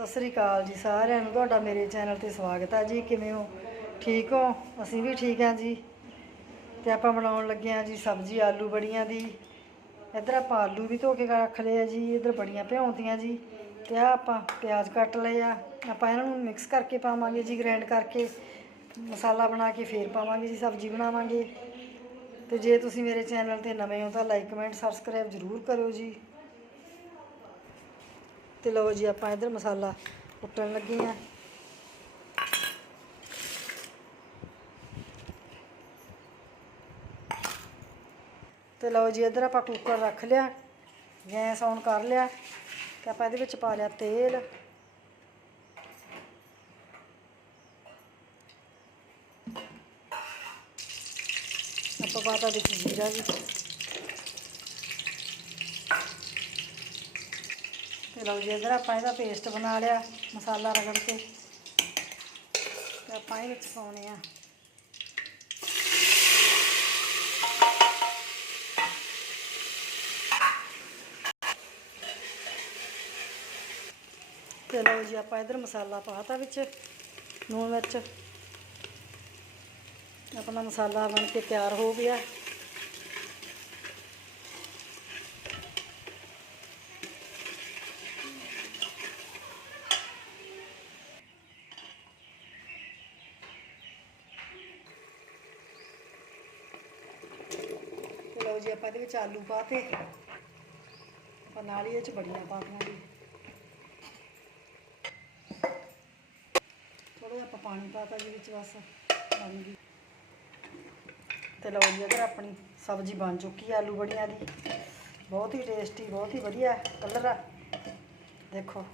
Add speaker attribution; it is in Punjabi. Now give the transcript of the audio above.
Speaker 1: ਸਤਿ ਸ੍ਰੀ ਅਕਾਲ ਜੀ ਸਾਰਿਆਂ ਨੂੰ। ਤੁਹਾਡਾ ਮੇਰੇ ਚੈਨਲ ਤੇ ਸਵਾਗਤ ਹੈ ਜੀ। ਕਿਵੇਂ ਹੋ? ਠੀਕ ਹੋ? ਅਸੀਂ ਵੀ ਠੀਕ ਹਾਂ ਜੀ। ਤੇ ਆਪਾਂ ਬਣਾਉਣ ਲੱਗੇ ਹਾਂ ਜੀ ਸਬਜ਼ੀ ਆਲੂ ਬੜੀਆਂ ਦੀ। ਇੱਧਰ ਆਪਾਂ ਆਲੂ ਵੀ ਧੋ ਕੇ ਰੱਖ ਲਏ ਆ ਜੀ। ਇੱਧਰ ਬੜੀਆਂ ਭਿਉਂਤੀਆਂ ਜੀ। ਤੇ ਆ ਆਪਾਂ ਪਿਆਜ਼ ਕੱਟ ਲਏ ਆ। ਆਪਾਂ ਇਹਨਾਂ ਨੂੰ ਮਿਕਸ ਕਰਕੇ ਪਾਵਾਂਗੇ ਜੀ ਗ੍ਰਾਈਂਡ ਕਰਕੇ। ਮਸਾਲਾ ਬਣਾ ਕੇ ਫੇਰ ਪਾਵਾਂਗੇ ਜੀ, ਸਬਜ਼ੀ ਬਣਾਵਾਂਗੇ। ਤੇ ਜੇ ਤੁਸੀਂ ਮੇਰੇ ਚੈਨਲ ਤੇ ਨਵੇਂ ਹੋ ਤਾਂ ਲਾਈਕ ਕਮੈਂਟ ਸਬਸਕ੍ਰਾਈਬ ਜ਼ਰੂਰ ਕਰਿਓ ਜੀ। ਤੇ ਲਓ ਜੀ ਆਪਾਂ ਇਧਰ ਮਸਾਲਾ ਕੁੱਟਣ ਲੱਗੇ ਆ ਤੇ ਲਓ ਜੀ ਇਧਰ ਆਪਾਂ ਕੁੱਕਰ ਰੱਖ ਲਿਆ, ਗੈਸ ਔਨ ਕਰ ਲਿਆ ਤੇ ਆਪਾਂ ਇਹਦੇ ਵਿੱਚ ਪਾ ਲਿਆ ਤੇਲ। ਆਪਾਂ ਪਾਤਾ ਵਿੱਚ ਜੀਰਾ ਜੀ ਤੇ ਲਓ ਜੀ, ਇਧਰ ਆਪਾਂ ਇਹਦਾ ਪੇਸਟ ਬਣਾ ਲਿਆ, ਮਸਾਲਾ ਰਗੜ ਕੇ। ਤੇ ਆਪਾਂ ਇਹ ਵਿੱਚ ਪਾਉਣੇ ਆ। ਤੇ ਲਓ ਜੀ, ਆਪਾਂ ਇਧਰ ਮਸਾਲਾ ਪਾਤਾ ਵਿੱਚ ਲੂਣ ਮਿਰਚ। ਆਪਣਾ ਮਸਾਲਾ ਬਣ ਕੇ ਤਿਆਰ ਹੋ ਗਿਆ। ਲਓ ਜੀ, ਆਪਾਂ ਇਹਦੇ ਵਿੱਚ ਆਲੂ ਪਾਤੇ। ਆਪਾਂ ਨਾਲ ਹੀ ਇਹ ਚ ਬੜੀਆਂ ਪਾ ਦਿਆਂਗੇ ਥੋੜਾ ਜਿਹਾ ਆਪਾਂ ਪਾਣੀ ਪਾਤਾ ਜੀ ਵਿੱਚ ਬਸ, ਬਣ ਗਈ। ਤੇ ਲਓ ਜੀ, ਅਗਰ ਆਪਣੀ ਸਬਜ਼ੀ ਬਣ ਚੁੱਕੀ ਹੈ ਆਲੂ ਬੜੀਆਂ ਦੀ। ਬਹੁਤ ਹੀ ਟੇਸਟੀ ਬਹੁਤ ਹੀ ਵਧੀਆ ਕਲਰ ਆ। ਦੇਖੋ।